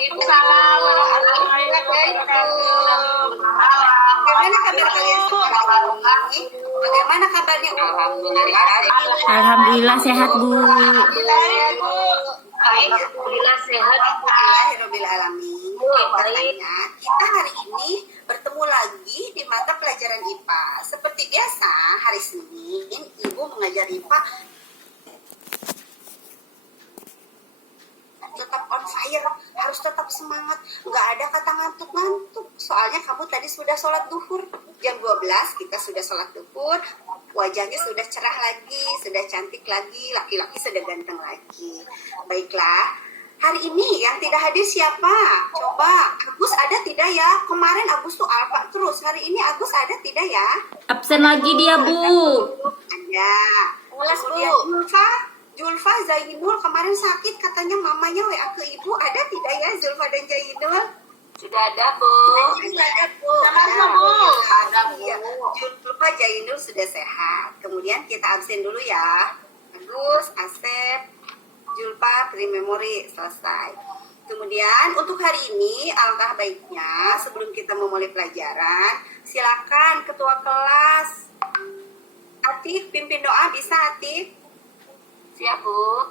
Waalaikumsalam warahmatullahi wabarakatuh. Bagaimana kabar kalian semua? Bagaimana kabarnya? Alhamdulillah sehat, Bu. Alhamdulillah sehat. Alhamdulillahirabbil alamin. Katanya kita hari ini bertemu lagi di mata pelajaran IPA. Seperti biasa, hari Senin Ibu mengajar IPA tetap on fire, harus tetap semangat, nggak ada kata ngantuk-ngantuk. Soalnya kamu tadi sudah sholat duhur, jam 12 kita sudah sholat duhur, wajahnya sudah cerah lagi, sudah cantik lagi, laki-laki sudah ganteng lagi. Baiklah, hari ini yang tidak hadir siapa? Coba, Agus ada tidak ya? Kemarin Agus tuh alfa terus, hari ini Agus ada tidak ya? Absen lagi dia, Bu. Ada. Ulas, Bu. Julfa, Zainul kemarin sakit, katanya mamanya WA ke ibu, ada tidak ya Julfa dan Zainul? Sudah ada, Bu. Sudah ada, Bu. Sama, Bu. Ada, Bu. Julfa, Zainul sudah sehat. Kemudian kita absen dulu ya. Agus, Asep, Julfa, pre-memory, selesai. Kemudian untuk hari ini, alangkah baiknya sebelum kita memulai pelajaran, silakan ketua kelas Atik, pimpin doa, bisa Atik? Siap, Bu.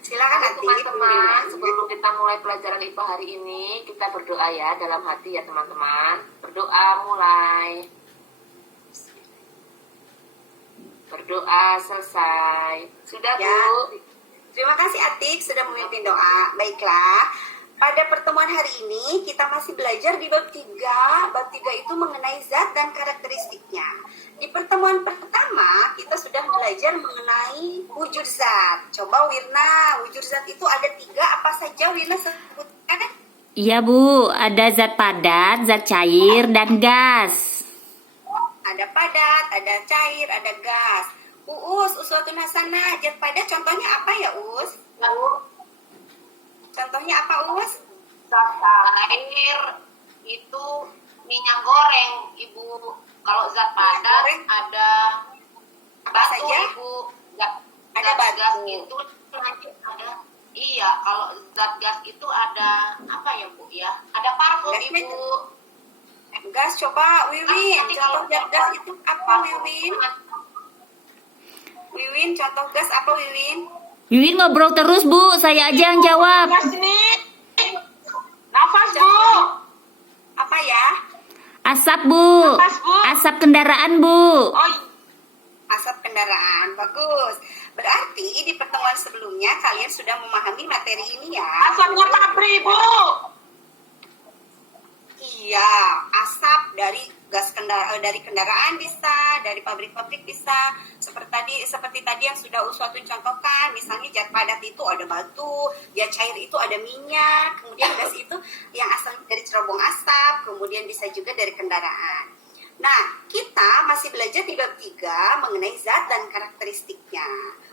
Silakan Atik. Teman-teman, sebelum kita mulai pelajaran IPA hari ini, kita berdoa ya dalam hati ya teman-teman. Berdoa mulai. Berdoa selesai. Sudah, Ya. Bu. Terima kasih Atik sudah memimpin doa. Baiklah, pada pertemuan hari ini kita masih belajar di bab 3. Bab 3 itu mengenai zat dan karakteristiknya. Di pertemuan pertama kita sudah belajar mengenai wujud zat. Coba Wirna, wujud zat itu ada 3, apa saja Wirna sebutkan? Iya, Bu. Ada zat padat, zat cair, dan gas. Ada padat, ada cair, ada gas. Uswatun hasanah, zat padat contohnya apa ya Us? Contohnya apa Us? Air itu minyak goreng, Ibu. Kalau zat padat ada Apa batu, saja? Ibu. Ada Zat batu. gas itu nanti ada. Iya, kalau zat gas itu ada apa ya, Bu ya? Ada parfum, Gasnya Ibu. Gas, coba Wiwin, Nanti contoh kalau zat gas itu apa Wiwin? Wiwin, contoh gas apa Wiwin? Wiwin ngobrol terus, Bu. Saya aja yang jawab. Nafas, Bu. Apa ya? Asap, Bu. Nafas, Bu. Asap kendaraan, Bu. Asap kendaraan, bagus. Berarti di pertemuan sebelumnya kalian sudah memahami materi ini ya? Asapnya pabrik, Bu. Iya, asap dari dari kendaraan bisa, dari pabrik-pabrik bisa. Seperti tadi yang sudah Uswatun contohkan, misalnya zat padat itu ada batu, zat cair itu ada minyak, kemudian gas itu yang asalnya dari cerobong asap, kemudian bisa juga dari kendaraan. Nah, kita masih belajar di bab 3 mengenai zat dan karakteristiknya.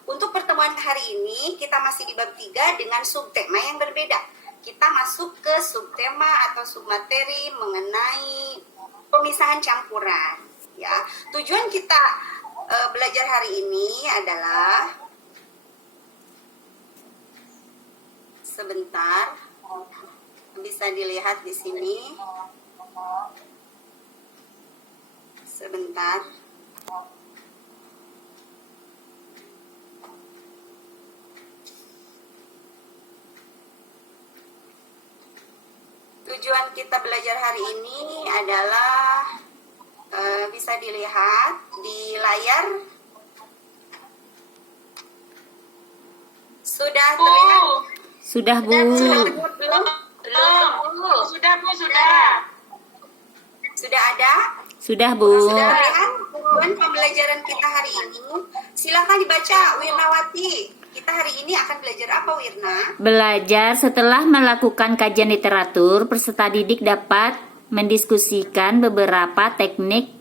Untuk pertemuan hari ini, kita masih di bab 3 dengan subtema yang berbeda. Kita masuk ke subtema atau submateri mengenai pemisahan campuran. Ya, tujuan kita belajar hari ini adalah sebentar, bisa dilihat di sini. Sebentar. Tujuan kita belajar hari ini adalah bisa dilihat di layar. Sudah terlihat? Sudah, Bu. Belum. Sudah, Bu, sudah. Sudah ada? Sudah, Bu. Sudah terlihat tujuan pembelajaran kita hari ini? Silakan dibaca, Wirnawati. Kita hari ini akan belajar apa, Wirna? Belajar setelah melakukan kajian literatur, peserta didik dapat mendiskusikan beberapa teknik.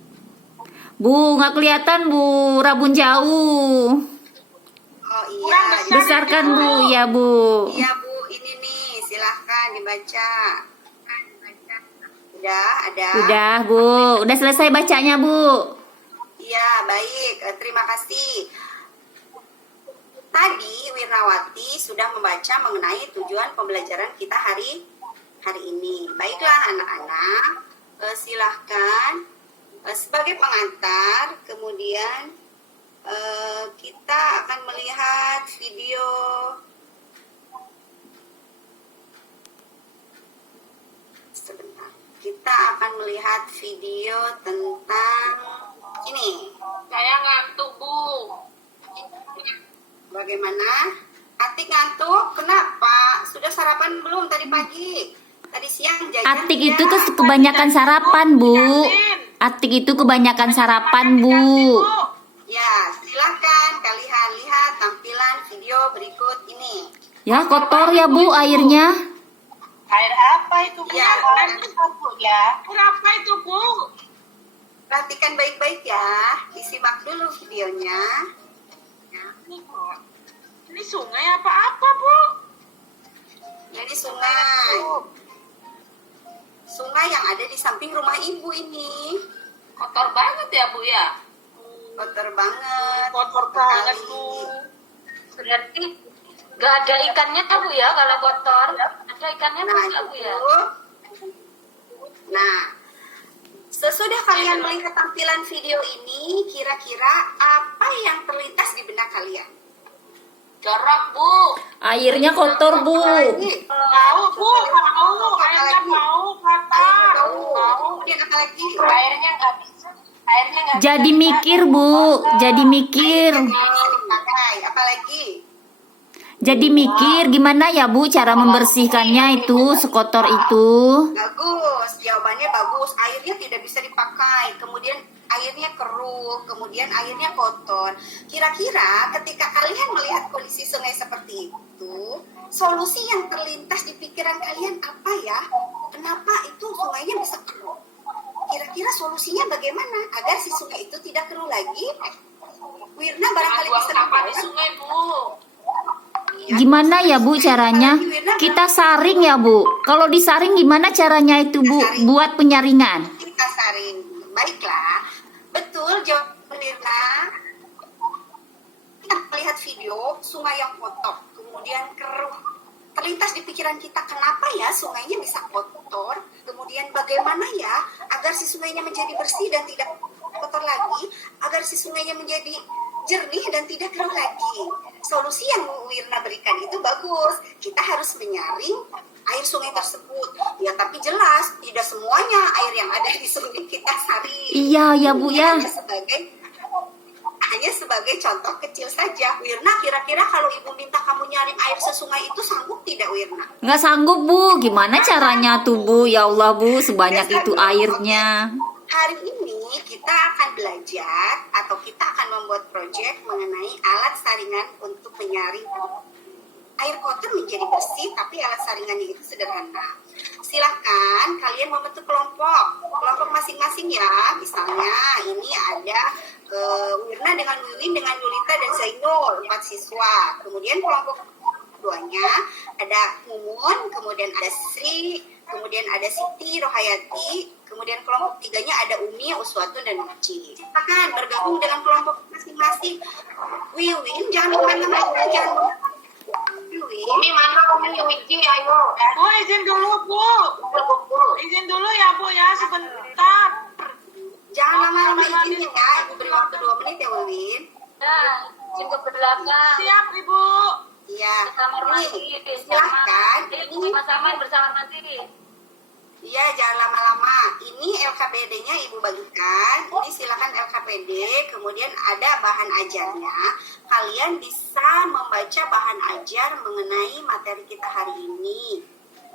Bu, nggak kelihatan, Bu. Rabun jauh. Oh iya. Besarkan, Bu. Ya, Bu. Iya, Bu. Ini nih, silahkan dibaca. Udah, ada? Udah, Bu. Udah selesai bacanya, Bu. Iya, baik. Terima kasih. Tadi Wirnawati sudah membaca mengenai tujuan pembelajaran kita hari ini. Baiklah anak-anak, silahkan sebagai pengantar, kemudian kita akan melihat video. Sebentar. Kita akan melihat video tentang ini. Saya ngantuk, Bu. Bagaimana? Atik ngantuk? Kenapa? Sudah sarapan belum tadi pagi? Tadi siang jajan? Atik tidak? itu kebanyakan sarapan, Bu. Atik itu kebanyakan sarapan, Bu. Ya, silakan kalian lihat tampilan video berikut ini. Ya, kotor ya, Bu, airnya. Air apa itu, Bu? Ya, Air itu, ya. Kenapa itu, Bu? Perhatikan baik-baik ya. Disimak dulu videonya. Ini sungai apa-apa, Bu? Jadi sungai. Sungai yang ada di samping rumah ibu ini. Kotor banget ya, Bu ya? Kotor banget. Kotor banget, sekali. Bu. Berarti nggak ada ikannya, Bu ya, kalau kotor? Ada ikannya, Bu, Nah, nggak, Bu ya? itu. Nah, sesudah kalian melihat tampilan video ini, kira-kira apa yang terlintas di benak kalian? Jorok, Bu. Airnya kotor, Bu. Apalagi? Tahu, Bu. Tahu. Airnya bau, kotor. Tahu. Kemudian apa lagi? Airnya nggak bisa. Airnya nggak bisa. Jadi mikir, Bu. Jadi mikir. Bisa dipakai. Apalagi? Jadi mikir gimana ya, Bu, cara membersihkannya itu, sekotor itu. Bagus. Jawabannya bagus. Airnya tidak bisa dipakai. Kemudian airnya keruh. Kemudian airnya kotor. Kira-kira ketika kalian melihat kondisi sungai seperti itu, solusi yang terlintas di pikiran kalian apa ya? Kenapa itu sungainya bisa keruh? Kira-kira solusinya bagaimana agar si sungai itu tidak keruh lagi? Wirna barangkali Buang bisa sampah di menjawab. sungai, Bu. Iya. Gimana ya, Bu, caranya? Kita saring ya, Bu. Kalau disaring gimana caranya itu, Bu, buat penyaringan? Kita saring. Baiklah. Betul jawaban Wirna. Kita melihat video sungai yang kotor, kemudian keruh. Terlintas di pikiran kita, kenapa ya sungainya bisa kotor? Kemudian bagaimana ya agar si sungainya menjadi bersih dan tidak kotor lagi, agar si sungainya menjadi jernih dan tidak keruh lagi. Solusi yang Wirna berikan itu bagus. Kita harus menyaring air sungai tersebut. Ya, tapi jelas tidak semuanya air yang ada di sungai kita saring. Iya, ya, Bu, ya. Hanya sebagai contoh kecil saja. Wirna, kira-kira kalau ibu minta kamu nyaring air sesungai itu sanggup tidak, Wirna? Nggak sanggup, Bu. Gimana caranya tuh, Bu? Ya Allah, Bu, sebanyak itu airnya. Hari ini kita akan belajar atau kita akan membuat proyek mengenai alat saringan untuk menyaring air kotor menjadi bersih, tapi alat saringannya itu sederhana. Silahkan kalian membentuk kelompok masing-masing ya. Misalnya ini ada Wirna dengan Wiwin dengan Yulita dan Zainul, 4 siswa. Kemudian kelompok keduanya ada Mumun, kemudian ada Sri, kemudian ada Siti, Rohayati, kemudian kelompok tiganya ada Umi, Uswatun, dan Uci. Silahkan bergabung dengan kelompok masing-masing. Wiwin, jangan kemana-mana, jangan. Wiwin, Umi mana? Umi Wiki, ayo. Bu, izin dulu, Bu. Izin dulu ya, Bu, ya. Sebentar. jangan lama-lama izinnya ya. Ibu beri waktu 2 menit ya, Wiwin. Nah, izin ke belakang. Siap, Ibu. Iya, Ke kamar mandi. ini silahkan. Ini Sama-sama bersama mandi. iya, jangan lama-lama. Ini LKPD-nya Ibu bagikan. Ini silakan LKPD. Kemudian ada bahan ajarnya. Kalian bisa membaca bahan ajar mengenai materi kita hari ini.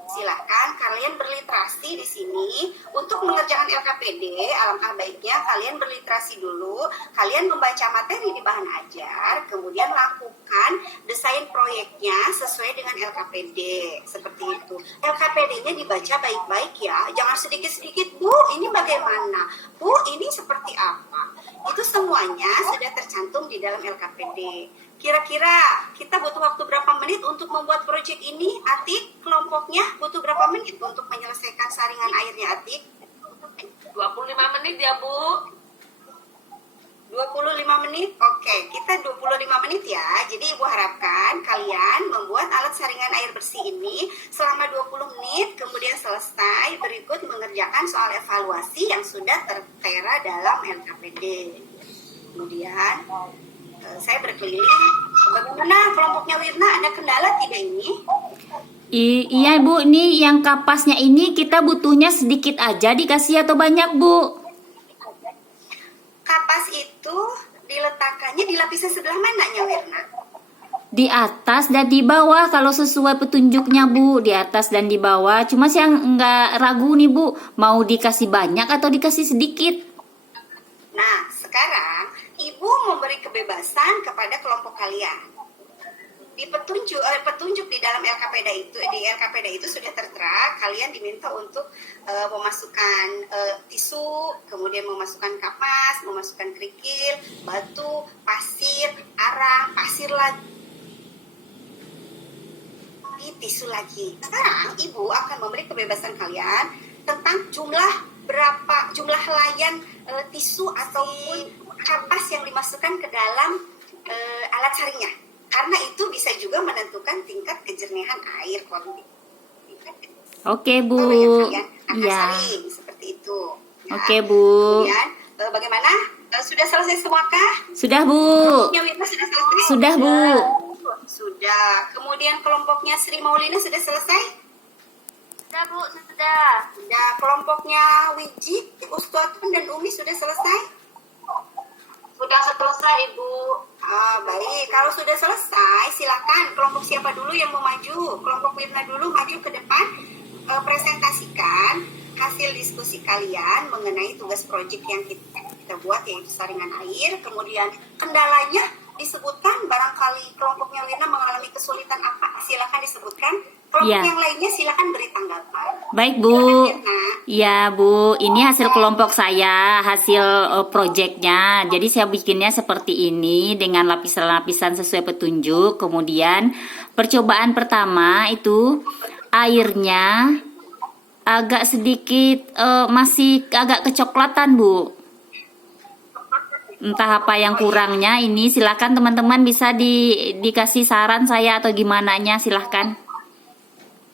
Silahkan kalian berliterasi di sini. Untuk mengerjakan LKPD, alangkah baiknya kalian berliterasi dulu. Kalian membaca materi di bahan ajar, kemudian lakukan desain proyeknya sesuai dengan LKPD. Seperti itu. LKPD-nya dibaca baik-baik ya. Jangan sedikit-sedikit, Bu, ini bagaimana? Bu, ini seperti apa? Itu semuanya sudah tercantum di dalam LKPD. Kira-kira kita butuh waktu berapa menit untuk membuat proyek ini, Atik? Kelompoknya butuh berapa menit untuk menyelesaikan saringan airnya, Atik? 25 menit ya, Bu. 25 menit. Oke, kita 25 menit ya. Jadi Ibu harapkan kalian membuat alat saringan air bersih ini selama 20 menit, kemudian selesai, berikut mengerjakan soal evaluasi yang sudah tertera dalam LKPD. Kemudian saya berkeliling. Bagaimana kelompoknya Wirna, ada kendala tidak ini? Iya Bu, ini yang kapasnya ini kita butuhnya sedikit aja, dikasih atau banyak Bu? Kapas itu diletakkannya di lapisan sebelah mananya Wirna? Di atas dan di bawah kalau sesuai petunjuknya Bu, di atas dan di bawah. Cuma saya nggak ragu nih Bu, mau dikasih banyak atau dikasih sedikit. Nah, sekarang Ibu memberi kebebasan kepada kelompok kalian. Di petunjuk di dalam LKPD itu sudah tertera kalian diminta untuk memasukkan tisu, kemudian memasukkan kapas, memasukkan kerikil, batu, pasir, arang, pasir lagi, tisu lagi. Sekarang Ibu akan memberi kebebasan kalian tentang jumlah helaian tisu ataupun kapas yang dimasukkan ke dalam alat saringnya. Karena itu bisa juga menentukan tingkat kejernihan air. Oke Bu. Kalian akan Iya. saring seperti itu. Ya. Oke Bu. Kemudian bagaimana? Sudah selesai semuakah? Sudah Bu. Kelompoknya Wirna sudah selesai? Sudah Bu. Sudah. Kemudian kelompoknya Sri Maulina sudah selesai? Sudah Bu, sudah. Sudah. Kelompoknya Wiji, Ustadun dan Umi sudah selesai? Sudah selesai Ibu. Baik. Kalau sudah selesai, silakan kelompok siapa dulu yang mau maju? Kelompok Wirna dulu maju ke depan, presentasikan hasil diskusi kalian mengenai tugas proyek yang kita buat, yaitu saringan air. Kemudian kendalanya disebutkan, barangkali kelompoknya Wirna mengalami kesulitan apa, silakan disebutkan. Kelompok Ya. yang lainnya silakan beri tanggapan. Baik Bu. Ya Bu, ini hasil kelompok saya, hasil proyeknya. Jadi saya bikinnya seperti ini dengan lapisan-lapisan sesuai petunjuk. Kemudian percobaan pertama itu airnya agak sedikit masih agak kecoklatan Bu. Entah apa yang kurangnya ini, silakan teman-teman bisa dikasih saran saya atau gimana nya, silahkan.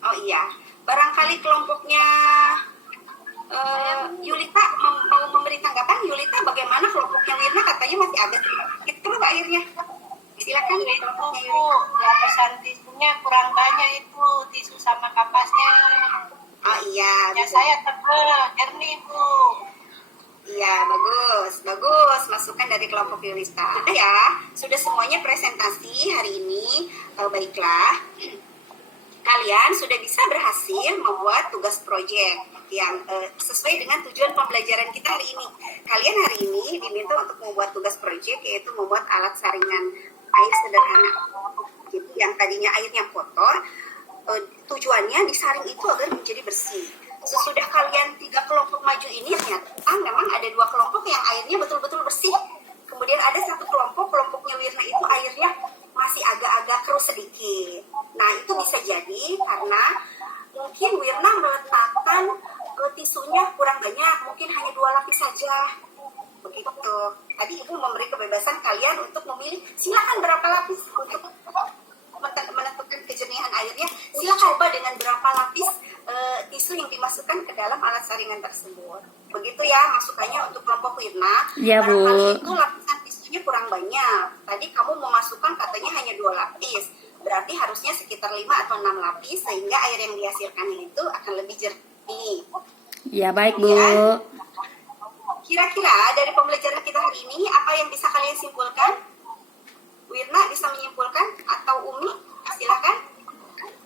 Oh iya, barangkali kelompoknya Yulita mau memberi tanggapan. Yulita, bagaimana kelompoknya Wirna katanya masih ada sedikit terus airnya. Silakan kelompoknya Yulita. Lapisan tisunya kurang banyak itu, tisu sama kapasnya. Oh iya, Ya betul. saya tebel, jernih Bu. Iya, bagus. Masukan dari kelompok Yulita. Sudah ya, sudah semuanya presentasi hari ini. Baiklah. Kalian sudah bisa berhasil membuat tugas proyek yang sesuai dengan tujuan pembelajaran kita hari ini. Kalian hari ini diminta untuk membuat tugas proyek, yaitu membuat alat saringan air sederhana. Jadi yang tadinya airnya kotor, tujuannya disaring itu agar menjadi bersih. Sesudah kalian 3 kelompok maju ini, ternyata memang ada 2 kelompok yang airnya betul-betul bersih. Kemudian ada 1 kelompoknya Wirna itu airnya masih agak-agak keruh sedikit. Nah, itu bisa jadi karena mungkin Wirna meletakkan tisunya kurang banyak, mungkin hanya 2 lapis saja. Begitu. Tadi Ibu memberi kebebasan kalian untuk memilih, silakan berapa lapis untuk menentukan kejernihan airnya. Silakan coba dengan berapa lapis tisu yang dimasukkan ke dalam alat saringan tersebut. Begitu ya masukannya untuk kelompok Wirna. Ya, Bu. Barangkali itu lapisan tisunya kurang banyak. Tadi kamu memasukkan katanya hanya 2 lapis. Berarti harusnya sekitar 5 atau 6 lapis sehingga air yang dihasilkan itu akan lebih jernih. Ya baik Bu. Kira-kira dari pembelajaran kita hari ini apa yang bisa kalian simpulkan? Wirna bisa menyimpulkan atau Umi? Silakan.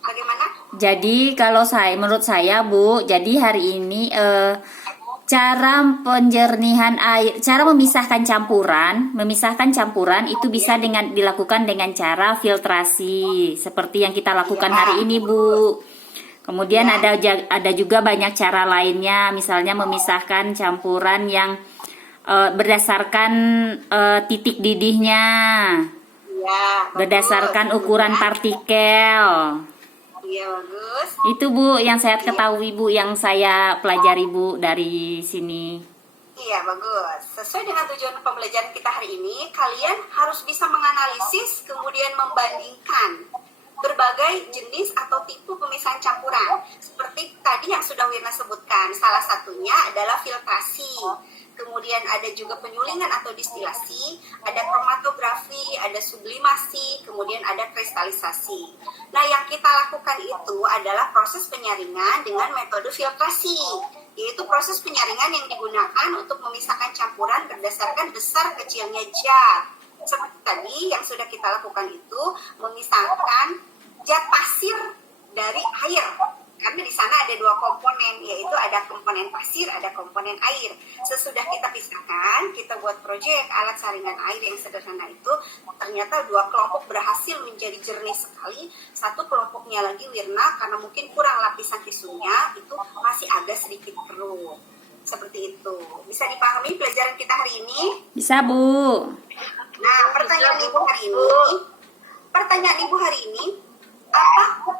Bagaimana? Jadi kalau menurut saya Bu, jadi hari ini cara penjernihan air, cara memisahkan campuran itu bisa dilakukan dengan cara filtrasi seperti yang kita lakukan hari ini Bu. Kemudian ada juga banyak cara lainnya, misalnya memisahkan campuran yang berdasarkan titik didihnya, berdasarkan ukuran partikel. Iya, bagus. Itu Bu yang saya ketahui Bu, yang saya pelajari Bu dari sini. Iya, bagus. Sesuai dengan tujuan pembelajaran kita hari ini, kalian harus bisa menganalisis, kemudian membandingkan berbagai jenis atau tipe pemisahan campuran. Seperti tadi yang sudah Wirna sebutkan, salah satunya adalah filtrasi. Kemudian ada juga penyulingan atau distilasi, ada kromatografi, ada sublimasi, kemudian ada kristalisasi. Nah, yang kita lakukan itu adalah proses penyaringan dengan metode filtrasi, yaitu proses penyaringan yang digunakan untuk memisahkan campuran berdasarkan besar kecilnya zat. Seperti tadi yang sudah kita lakukan itu memisahkan zat pasir dari air. Karena di sana ada dua komponen, yaitu ada komponen pasir, ada komponen air. Sesudah kita pisahkan, kita buat proyek alat saringan air yang sederhana itu, ternyata dua kelompok berhasil menjadi jernih sekali. Satu kelompoknya lagi Wirna, karena mungkin kurang lapisan tisunya, itu masih agak sedikit keruh. Seperti itu. Bisa dipahami pelajaran kita hari ini? Bisa, Bu. Nah, pertanyaan Ibu hari ini, apa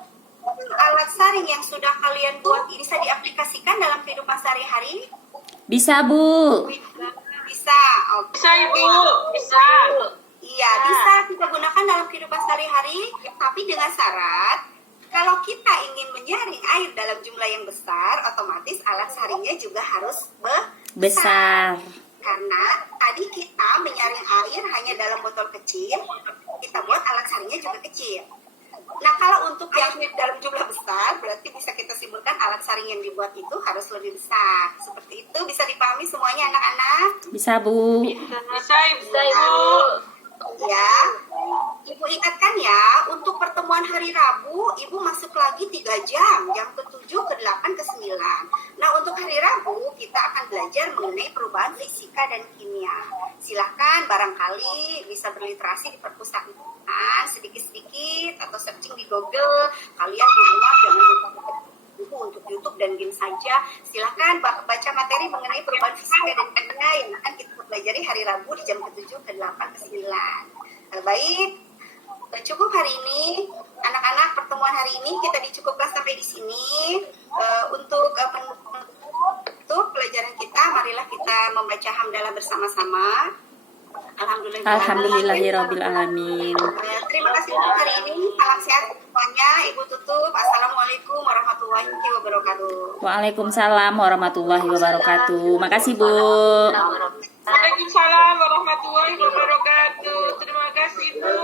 alat saring yang sudah kalian buat ini bisa diaplikasikan dalam kehidupan sehari-hari? Bisa, Bu. Bisa. Oke. Bisa Ibu, bisa. Iya, bisa kita gunakan dalam kehidupan sehari-hari, tapi dengan syarat kalau kita ingin menyaring air dalam jumlah yang besar, otomatis alat saringnya juga harus Besar. Karena tadi kita menyaring air hanya dalam botol kecil, kita buat alat saringnya juga kecil. Nah, kalau untuk yang dalam jumlah besar, berarti bisa kita simpulkan alat saring yang dibuat itu harus lebih besar. Seperti itu, bisa dipahami semuanya anak-anak? Bisa, Bu. Bisa Ibu. Ya, Ibu ingatkan ya, untuk pertemuan hari Rabu, Ibu masuk lagi 3 jam ke-7, ke-8, ke-9. Nah, untuk hari Rabu, kita akan belajar mengenai perubahan fisika dan kimia. Silahkan barangkali bisa berliterasi di perpustakaan sedikit-sedikit, atau searching di Google. Kalian di rumah jangan lupa buku untuk YouTube dan game saja. Silahkan baca materi mengenai perubahan fisika dan kimia yang akan kita pelajari hari Rabu di jam ke-7, ke-8, ke-9. Baik, cukup hari ini. Anak-anak, pertemuan hari ini kita dicukupkan sampai di sini. Untuk pelajaran kita, marilah kita membaca hamdalah bersama-sama. Alhamdulillahirabbil alamin. Terima kasih untuk hari ini. Salam sehat semuanya. Ibu tutup. Assalamualaikum warahmatullahi wabarakatuh. Waalaikumsalam warahmatullahi wabarakatuh. Makasih, Bu. Waalaikumsalam warahmatullahi wabarakatuh. Terima kasih Bu.